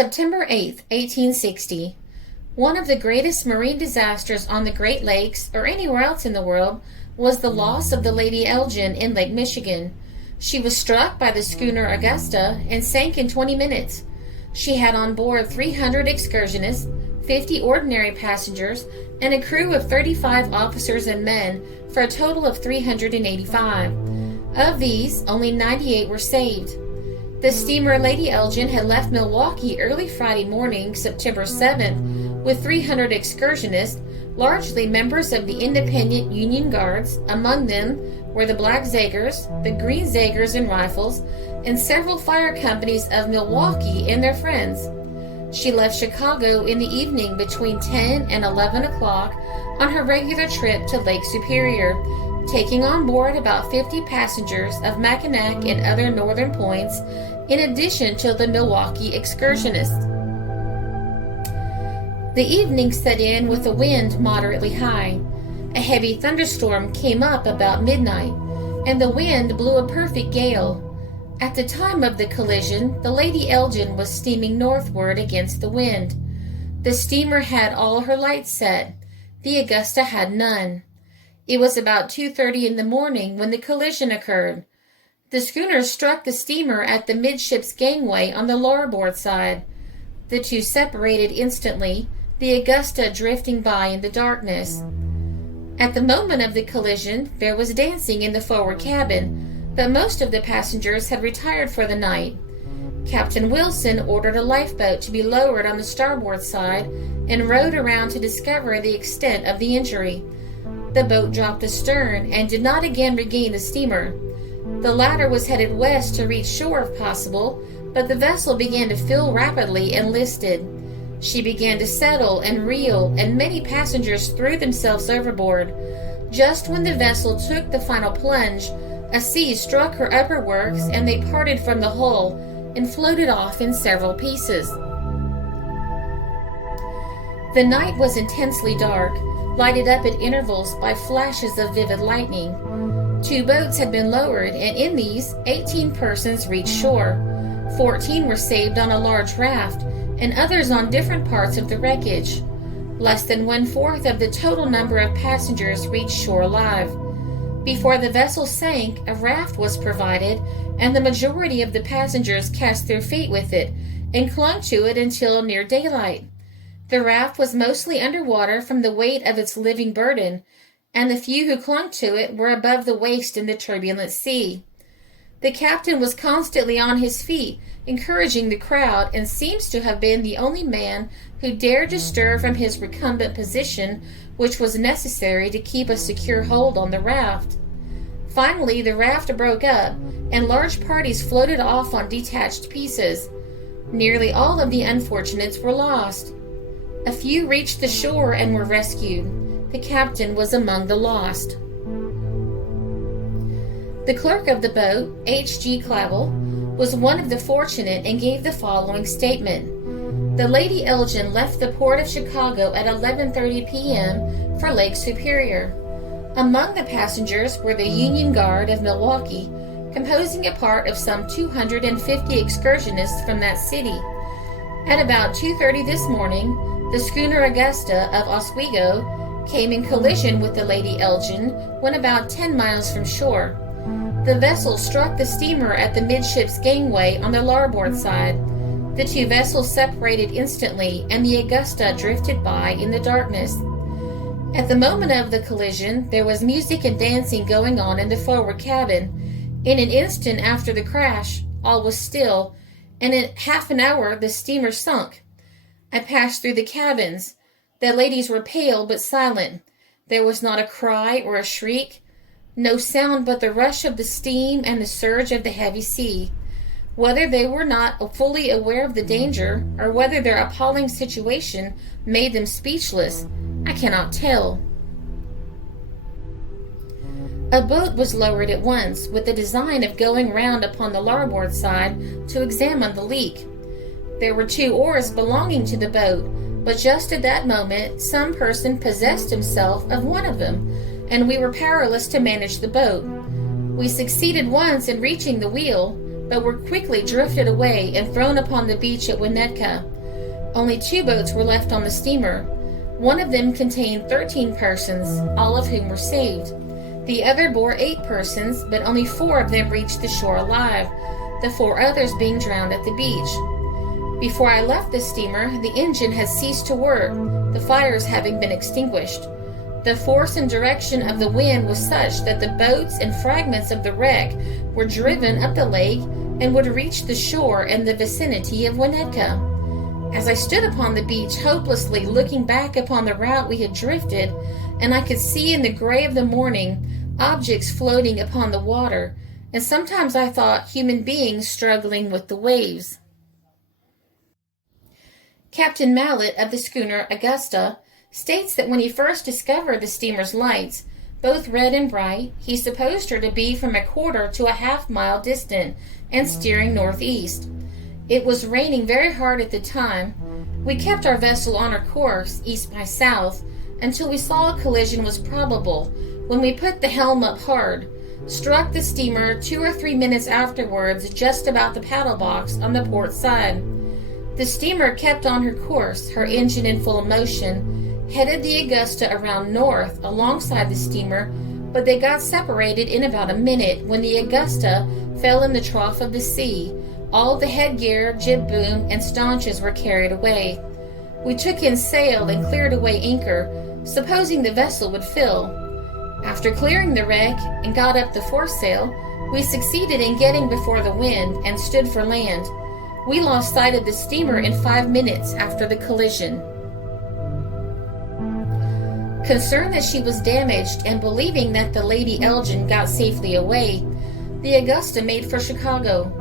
September 8th, 1860. One of the greatest marine disasters on the Great Lakes or anywhere else in the world was the loss of the Lady Elgin in Lake Michigan. She was struck by the schooner Augusta and sank in 20 minutes. She had on board 300 excursionists, 50 ordinary passengers, and a crew of 35 officers and men for a total of 385. Of these, only 98 were saved. The steamer Lady Elgin had left Milwaukee early Friday morning, September 7th, with 300 excursionists, largely members of the independent Union Guards. Among them were the Black Zagers, the Green Zagers and Rifles, and several fire companies of Milwaukee and their friends. She left Chicago in the evening between 10 and 11 o'clock on her regular trip to Lake Superior, taking on board about 50 passengers of Mackinac and other northern points, in addition to the Milwaukee excursionists. The evening set in with a wind moderately high. A heavy thunderstorm came up about midnight, and the wind blew a perfect gale. At the time of the collision, the Lady Elgin was steaming northward against the wind. The steamer had all her lights set. The Augusta had none. It was about 2:30 in the morning when the collision occurred. The schooner struck the steamer at the midships gangway on the larboard side. The two separated instantly, the Augusta drifting by in the darkness. At the moment of the collision, there was dancing in the forward cabin, but most of the passengers had retired for the night. Captain Wilson ordered a lifeboat to be lowered on the starboard side and rowed around to discover the extent of the injury. The boat dropped astern and did not again regain the steamer. The latter was headed west to reach shore if possible, but the vessel began to fill rapidly and listed. She began to settle and reel, and many passengers threw themselves overboard. Just when the vessel took the final plunge, a sea struck her upper works and they parted from the hull and floated off in several pieces. The night was intensely dark, lighted up at intervals by flashes of vivid lightning. 2 boats had been lowered, and in these, 18 persons reached shore. 14 were saved on a large raft, and others on different parts of the wreckage. Less than 1/4 of the total number of passengers reached shore alive. Before the vessel sank, a raft was provided, and the majority of the passengers cast their feet with it and clung to it until near daylight. The raft was mostly underwater from the weight of its living burden, and the few who clung to it were above the waist in the turbulent sea. The captain was constantly on his feet, encouraging the crowd, and seems to have been the only man who dared to stir from his recumbent position, which was necessary to keep a secure hold on the raft. Finally, the raft broke up, and large parties floated off on detached pieces. Nearly all of the unfortunates were lost. A few reached the shore and were rescued. The captain was among the lost. The clerk of the boat, H.G. Clavel, was one of the fortunate and gave the following statement. The Lady Elgin left the port of Chicago at 11:30 p.m. for Lake Superior. Among the passengers were the Union Guard of Milwaukee, composing a part of some 250 excursionists from that city. At about 2:30 this morning, the schooner Augusta of Oswego came in collision with the Lady Elgin when about 10 miles from shore. The vessel struck the steamer at the midships gangway on the larboard side. The 2 vessels separated instantly, and the Augusta drifted by in the darkness. At the moment of the collision, there was music and dancing going on in the forward cabin. In an instant after the crash, all was still, and in half an hour the steamer sunk. I passed through the cabins. The ladies were pale but silent. There was not a cry or a shriek, no sound but the rush of the steam and the surge of the heavy sea. Whether they were not fully aware of the danger, or whether their appalling situation made them speechless, I cannot tell. A boat was lowered at once, with the design of going round upon the larboard side to examine the leak. There were 2 oars belonging to the boat, but just at that moment some person possessed himself of one of them, and we were powerless to manage the boat. We succeeded once in reaching the wheel, but were quickly drifted away and thrown upon the beach at Winnetka. Only 2 boats were left on the steamer. One of them contained 13 persons, all of whom were saved. The other bore 8 persons, but only 4 of them reached the shore alive, the 4 others being drowned at the beach. Before I left the steamer, the engine had ceased to work, the fires having been extinguished. The force and direction of the wind was such that the boats and fragments of the wreck were driven up the lake and would reach the shore in the vicinity of Winnetka. As I stood upon the beach hopelessly looking back upon the route we had drifted, and I could see in the gray of the morning objects floating upon the water, and sometimes I thought human beings struggling with the waves. Captain Mallet of the schooner Augusta states that when he first discovered the steamer's lights, both red and bright, he supposed her to be from a quarter to a half-mile distant and steering northeast. It was raining very hard at the time. We kept our vessel on her course, east by south, until we saw a collision was probable, when we put the helm up hard, struck the steamer 2 or 3 minutes afterwards just about the paddle box on the port side. The steamer kept on her course, her engine in full motion, headed the Augusta around north alongside the steamer, but they got separated in about a minute when the Augusta fell in the trough of the sea. All the headgear, jib boom, and staunches were carried away. We took in sail and cleared away anchor, supposing the vessel would fill. After clearing the wreck and got up the foresail, we succeeded in getting before the wind and stood for land. We lost sight of the steamer in 5 minutes after the collision. Concerned that she was damaged and believing that the Lady Elgin got safely away, the Augusta made for Chicago.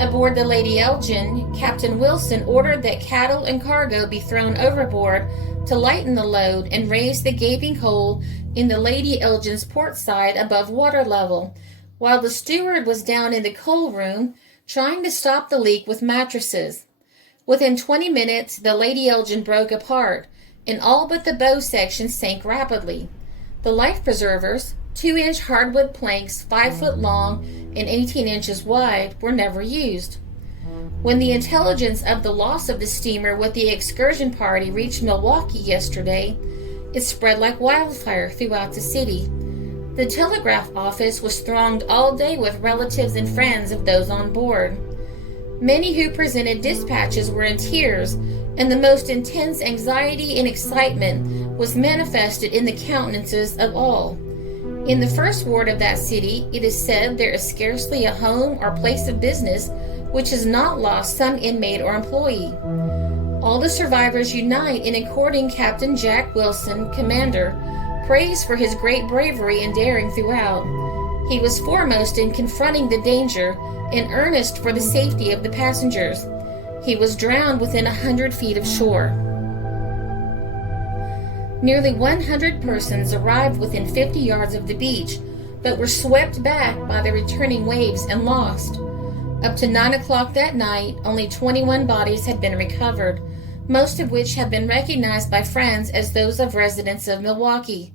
Aboard the Lady Elgin, Captain Wilson ordered that cattle and cargo be thrown overboard to lighten the load and raise the gaping hole in the Lady Elgin's port side above water level, while the steward was down in the coal room trying to stop the leak with mattresses. Within 20 minutes, the Lady Elgin broke apart, and all but the bow section sank rapidly. The life preservers, 2-inch hardwood planks 5 foot long and 18 inches wide, were never used. When the intelligence of the loss of the steamer with the excursion party reached Milwaukee yesterday, it spread like wildfire throughout the city. The telegraph office was thronged all day with relatives and friends of those on board. Many who presented dispatches were in tears, and the most intense anxiety and excitement was manifested in the countenances of all. In the first ward of that city, it is said there is scarcely a home or place of business which has not lost some inmate or employee. All the survivors unite in according Captain Jack Wilson, commander, praise for his great bravery and daring throughout. He was foremost in confronting the danger and earnest for the safety of the passengers. He was drowned within 100 feet of shore. Nearly 100 persons arrived within 50 yards of the beach, but were swept back by the returning waves and lost. Up to 9 o'clock that night, only 21 bodies had been recovered, most of which have been recognized by friends as those of residents of Milwaukee.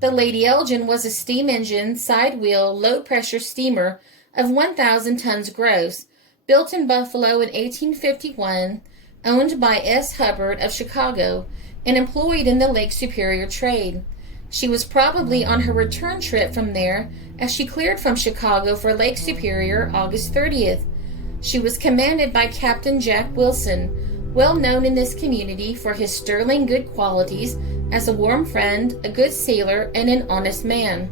The Lady Elgin was a steam engine, side-wheel, low-pressure steamer of 1,000 tons gross, built in Buffalo in 1851, owned by S. Hubbard of Chicago, and employed in the Lake Superior trade. She was probably on her return trip from there as she cleared from Chicago for Lake Superior August 30th. She was commanded by Captain Jack Wilson, well known in this community for his sterling good qualities as a warm friend, a good sailor, and an honest man.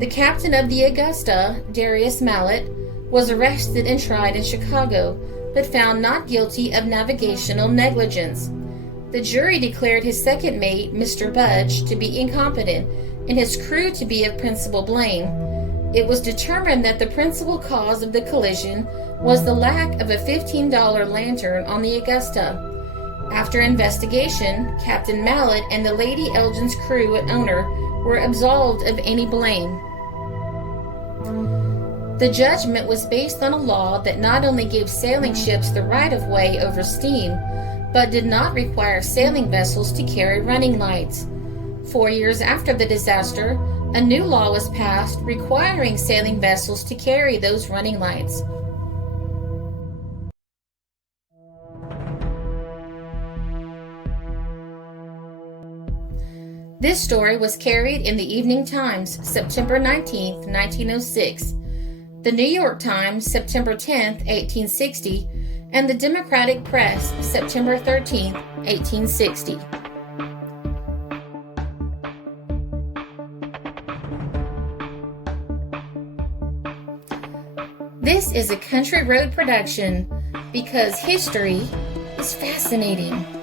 The captain of the Augusta, Darius Mallet, was arrested and tried in Chicago, but found not guilty of navigational negligence. The jury declared his second mate, Mr. Budge, to be incompetent, and his crew to be of principal blame. It was determined that the principal cause of the collision was the lack of a $15 lantern on the Augusta. After investigation, Captain Mallet and the Lady Elgin's crew and owner were absolved of any blame. The judgment was based on a law that not only gave sailing ships the right-of-way over steam, but did not require sailing vessels to carry running lights. 4 years after the disaster, a new law was passed requiring sailing vessels to carry those running lights. This story was carried in the Evening Times, September 19, 1906, the New York Times, September 10, 1860, and the Democratic Press, September 13, 1860. This is a Country Road production because history is fascinating.